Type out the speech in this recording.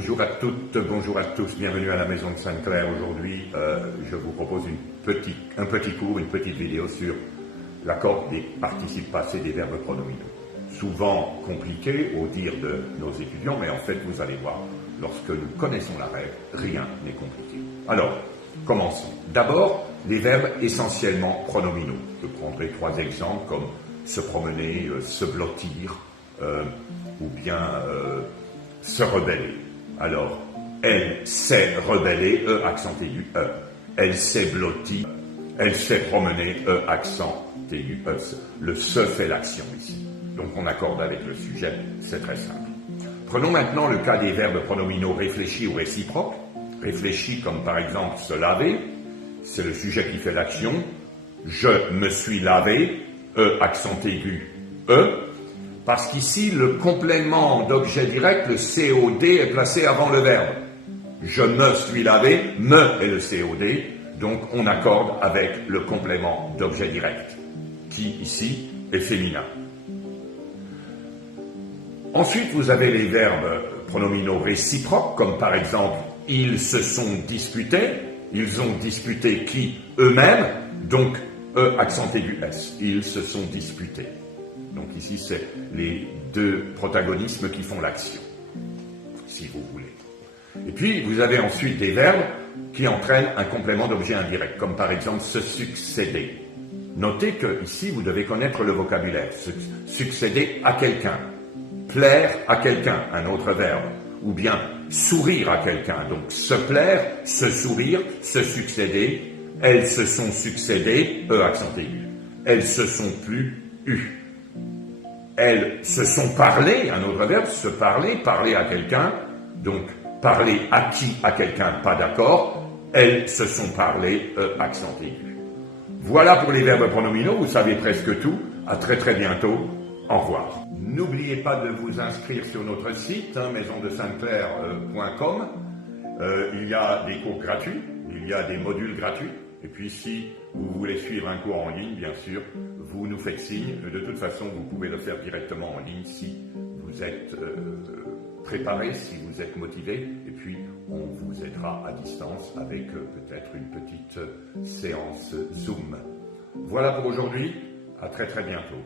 Bonjour à toutes, bonjour à tous, bienvenue à la Maison de Sainte-Claire. Aujourd'hui, je vous propose un petit cours, une petite vidéo sur l'accord des participes passés des verbes pronominaux. Souvent compliqué au dire de nos étudiants, mais en fait, vous allez voir, lorsque nous connaissons la règle, rien n'est compliqué. Alors, commençons. D'abord, les verbes essentiellement pronominaux. Je prendrai 3 exemples comme se promener, se blottir, ou bien se rebeller. Alors, elle s'est rebellée, accent aigu, Elle s'est blottie, elle s'est promenée, accent aigu, Le se fait l'action ici. Donc on accorde avec le sujet, c'est très simple. Prenons maintenant le cas des verbes pronominaux réfléchis ou réciproques. Réfléchis comme par exemple se laver, c'est le sujet qui fait l'action. Je me suis lavé, accent aigu, parce qu'ici, le complément d'objet direct, le COD, est placé avant le verbe. Je me suis lavé, me est le COD, donc on accorde avec le complément d'objet direct, qui ici est féminin. Ensuite, vous avez les verbes pronominaux réciproques, comme par exemple, ils se sont disputés, ils ont disputé qui eux-mêmes, donc accent aigu S, ils se sont disputés. Donc ici, c'est les 2 protagonismes qui font l'action, si vous voulez. Et puis, vous avez ensuite des verbes qui entraînent un complément d'objet indirect, comme par exemple se succéder. Notez que ici, vous devez connaître le vocabulaire. Succéder à quelqu'un, plaire à quelqu'un, un autre verbe, ou bien sourire à quelqu'un. Donc se plaire, se sourire, se succéder. Elles se sont succédées, accent aigu. Elles se sont plus eues. Elles se sont parlées, un autre verbe, se parler, parler à quelqu'un, donc parler à qui, à quelqu'un, pas d'accord. Elles se sont parlées, accent aigu. Voilà pour les verbes pronominaux, vous savez presque tout. À très très bientôt, au revoir. N'oubliez pas de vous inscrire sur notre site, maisondesainclair.com. Il y a des cours gratuits, il y a des modules gratuits. Et puis si vous voulez suivre un cours en ligne, bien sûr, vous nous faites signe. De toute façon, vous pouvez le faire directement en ligne si vous êtes préparé, si vous êtes motivé. Et puis, on vous aidera à distance avec peut-être une petite séance Zoom. Voilà pour aujourd'hui. À très très bientôt.